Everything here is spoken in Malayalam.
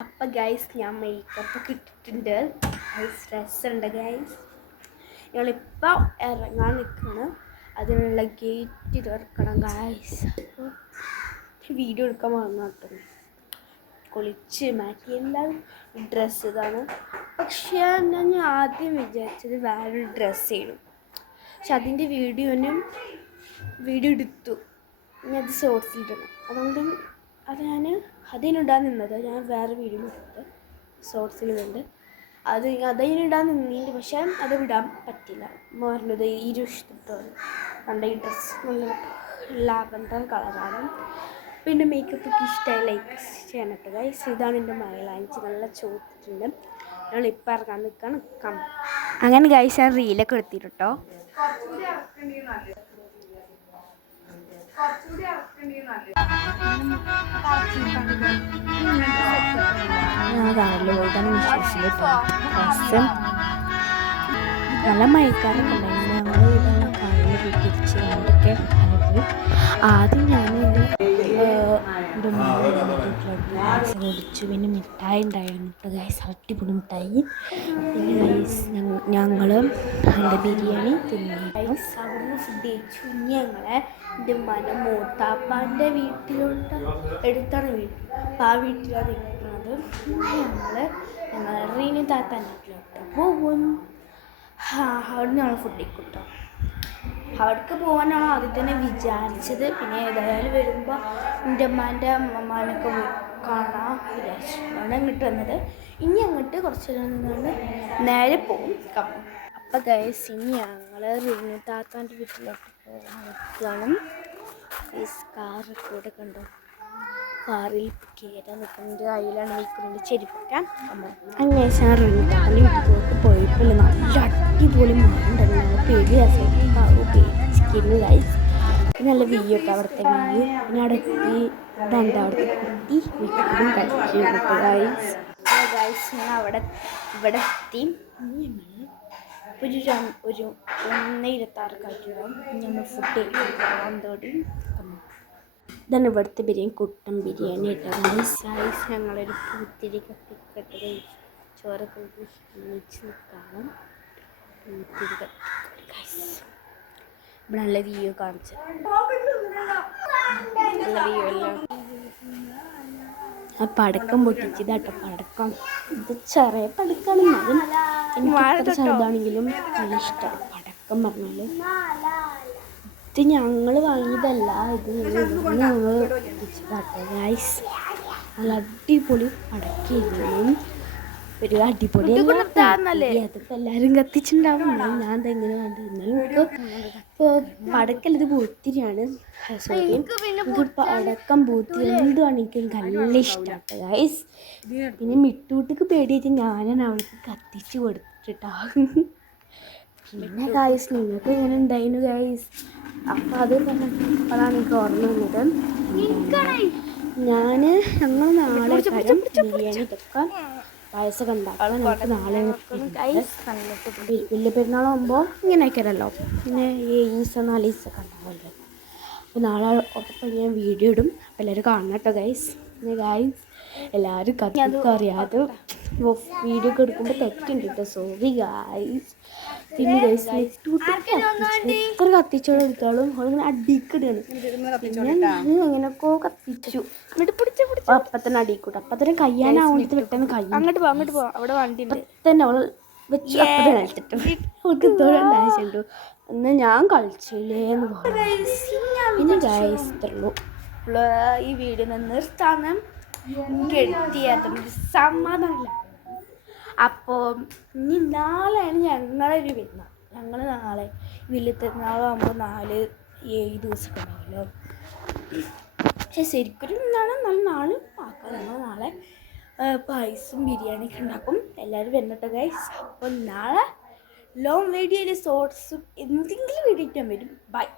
അപ്പം ഗൈസ് ഞാൻ മേക്കപ്പൊക്കെ ഇട്ടിട്ടുണ്ട്. രസമുണ്ട് ഗൈസ്. ഞങ്ങളിപ്പോൾ ഇറങ്ങാൻ നിൽക്കുകയാണ്. അതിനുള്ള ഗേറ്റ് തുറക്കണം ഗൈസ്. അപ്പോൾ വീഡിയോ എടുക്കാൻ വന്നിട്ടുണ്ട്. കുളിച്ച് മാറ്റി എല്ലാം ഡ്രസ്സ് ഇതാണ്. പക്ഷേ ഞാൻ ആദ്യം വിചാരിച്ചത് വേറൊരു ഡ്രസ്സ് ചെയ്യണം. പക്ഷെ അതിൻ്റെ വീഡിയോ എടുത്തു. ഇനി അത് ഷോർട്സിലിടണം. അതുകൊണ്ട് അത് ഞാൻ അതിനിടാൻ നിന്നത്. ഞാൻ വേറെ വീഡിയോ ഇട്ടിട്ട് ഷോർട്സിലുണ്ട്. അതിനിടാൻ നിന്നിട്ട് പക്ഷേ അത് വിടാൻ പറ്റില്ല. പറഞ്ഞത് ഈ ഇഷ്ടത്തോടെ കണ്ട ഈ ഡ്രസ്സ് നല്ല ലാവൻഡർ കളറാണ്. പിന്നെ മേക്കപ്പൊക്കെ ഇഷ്ടമായി ലൈക്ക് ചെയ്യണം കേട്ടോ ഗൈസ്. ഇതാണ് എൻ്റെ മൈലാഞ്ചി നല്ല ചോദിച്ചിട്ടുണ്ട്. ഞങ്ങളിപ്പോൾ ഇറങ്ങാൻ നിൽക്കാം. അങ്ങനെ ഗൈസ് ഞാൻ റീലൊക്കെ എടുത്തിട്ടോ. നല്ല മയക്കാരൊക്കെ ഉണ്ടായിരുന്നു. ഞങ്ങൾ ഇതാണ് കാലിൽ തിരിച്ച് കണ്ടൊക്കെ പോയി. ആദ്യം ഞാൻ എൻ്റെ ഓടിച്ചു. പിന്നെ മിഠായി ഉണ്ടായിരുന്നു കേട്ടോ ഗൈസ്. അടിപൊളി മിഠായി. പിന്നെ ഗൈസ് ഞങ്ങൾ എൻ്റെ ബിരിയാണി തിന്നു ഗൈസ്. അവിടുന്ന് ഫുഡ് കഴിച്ചു. ഇനി എൻ്റെ മൂത്താപ്പാൻ്റെ വീട്ടിലോട്ട് എടുത്താണ് വീട്. അപ്പോൾ ആ വീട്ടിലാണ് നിൽക്കുന്നത്. ഞങ്ങൾ റീനി താത്താൻ്റെ വീട്ടിലോട്ട് പോകും. അവിടെ ഞങ്ങൾ ഫുഡ് കഴിക്കും. അവിടേക്ക് പോകാനാണ് ആദ്യം തന്നെ വിചാരിച്ചത്. പിന്നെ ഏതായാലും വരുമ്പോൾ എൻ്റെ അമ്മമാനൊക്കെ കാണാൻ വിചാരിച്ചു. അവിടെ അങ്ങോട്ട് വന്നത്. ഇനി അങ്ങോട്ട് കുറച്ച് നിന്നുകൊണ്ട് നേരെ പോകും. അപ്പം ഗൈസ് ഇനി ഞങ്ങൾ റീനി താത്താൻ്റെ വീട്ടിലോട്ട് പോകാൻ ഈ കാറൊക്കെ കൂടെ കണ്ടു. കാറിൽ കയറാൻ നിൽക്കുന്നത് അതിലാണ് നിൽക്കുന്നത് ചെരുപ്പിക്കാൻ. അങ്ങനെ ഞാൻ റീനി താത്താൻ്റെ വീട്ടിലോട്ട് പോയപ്പോൾ നല്ല അടിപൊളി മാറുണ്ടായിരുന്നു. പേടി പേടിച്ചിരുന്നു ഗൈസ്. നല്ല വ്യൂ ഒക്കെ അവിടുത്തെ വ്യൂ. പിന്നെ അവിടെ എത്തി ഇതെന്താ അവിടുത്തെ കുട്ടി വീട്ടിലും കഴിച്ചു ഗൈസ്. ഗൈസ് ഞാൻ ഇവിടെ എത്തി. ഒരു 1:26 കഴിഞ്ഞാൽ നമ്മൾ ഫുഡ് കഴിക്കാൻ തോടി. ഇതാണ് ഇവിടുത്തെ ബിരിയാണി. കുട്ടൻ ബിരിയാണി ഇട്ട ഗൈസ്. ഞങ്ങളൊരു പൂത്തിരി കത്തിക്കട്ട് ചോറൊക്കെ ഒന്നിച്ച് നിൽക്കണം. പൂത്തിരി കത്തിക്കട്ട് ഗൈസ്. ഇവിടെ നല്ല വ്യൂ കാണിച്ചു. നല്ല വ്യൂ എല്ലാം. ആ പടക്കം പൊട്ടിച്ചതാട്ടോ. പടക്കം ഇത് ചെറിയ പടക്കാണ്. എനിക്ക് ചെറുതാണെങ്കിലും നല്ല ഇഷ്ടമാണ് പടക്കം പറഞ്ഞാൽ. ഇത് ഞങ്ങൾ വാങ്ങിയതല്ല. ഇത് ഞങ്ങൾ പൊട്ടിച്ചതാട്ടോ ഗൈസ്. നല്ല അടിപൊളി പടക്കായിരുന്നു. ഒരു അടിപൊളി അതിപ്പോൾ എല്ലാവരും കത്തിച്ചിട്ടുണ്ടാവും. ഞാൻ ഇതെങ്ങനെ കണ്ടിരുന്നാലും ഇപ്പോൾ പടക്കല്ലത് പൂത്തിരിയാണ്. സോറി, എനിക്ക് പടക്കം പൂത്തിരി എന്തുവാണ് എനിക്ക് നല്ല ഇഷ്ടമാണ് ഗൈസ്. പിന്നെ മിട്ടൂട്ടിക്ക് പേടിയായിട്ട് ഞാനാണ് അവൾക്ക് കത്തിച്ച് കൊടുത്തിട്ടാ. പിന്നെ ഗൈസ് നിങ്ങൾക്ക് ഇങ്ങനെ ഉണ്ടായിരുന്നു ഗൈസ്. അപ്പോൾ അത് പറഞ്ഞപ്പോഴാണ് എനിക്ക് ഓർമ്മ വന്നത്. ഞങ്ങൾ നാളെ ബിരിയാണി ഇതൊക്കെ പായസമൊക്കെ ഉണ്ടാക്കാം. നമുക്ക് നാളെ വലിയ പെരുന്നാളാകുമ്പോൾ ഇങ്ങനെയൊക്കെയല്ലോ. പിന്നെ 7 ദിവസം 4 ദിവസമൊക്കെ ഉണ്ടാവുമല്ലോ. അപ്പോൾ നാളെ ഉറപ്പം ഞാൻ വീഡിയോ ഇടും. അപ്പോൾ എല്ലാവരും കാണണം കേട്ടോ ഗൈസ്. പിന്നെ ഗൈസ് എല്ലാവരും കത്തിക്കും അറിയാതെ വീഡിയോ ഒക്കെ എടുക്കുമ്പോൾ തെറ്റുണ്ട് കേട്ടോ. Sorry guys. പിന്നെ ഗൈസ് എത്ര കത്തിച്ചോളം എടുത്താലും അവളിങ്ങനെ അടിക്കിടുകയാണ്. പിന്നെ ഞാൻ എങ്ങനെയൊക്കെ കത്തിച്ചു. അപ്പം തന്നെ അടിക്കൂട്ടും. അപ്പം തന്നെ കയ്യാനാവുന്നത് പെട്ടെന്ന് കൈ അങ്ങോട്ട് പോവാം. അവിടെ വണ്ടി തന്നെ അവൾ വെച്ച് അപ്പം തന്നെ കളിച്ചിട്ടു. അവൾക്ക് ഇത്തോളം ആവശ്യമുണ്ടു. എന്നാൽ ഞാൻ കളിച്ചില്ലേന്ന് പറഞ്ഞു. പിന്നെ ഗൈസ് ഇത്രയുള്ളൂ. ഈ വീഡിയോ നിർത്താനും കെട്ടിയാത്തൊരു സമാധാനമില്ല. അപ്പോൾ ഇനി നാളെയാണ് ഞങ്ങളൊരു പെരുന്നാൾ. ഞങ്ങൾ നാളെ വലിയ പെരുന്നാളാകുമ്പോൾ 4-7 ദിവസമൊക്കെ ഉണ്ടാവുമല്ലോ. പക്ഷെ ശരിക്കൊരു എന്താണ് നാളെ ആക്കാം. ഞങ്ങൾ നാളെ പായസം ബിരിയാണിയൊക്കെ ഉണ്ടാക്കും. എല്ലാവരും വന്നിട്ട് ഗൈസ്. അപ്പോൾ നാളെ ലോങ് വീഡിയോയിൽ ഷോർട്സും എന്തെങ്കിലും വീഡിയോ ഇട്ടാൻ വരും. ബൈ.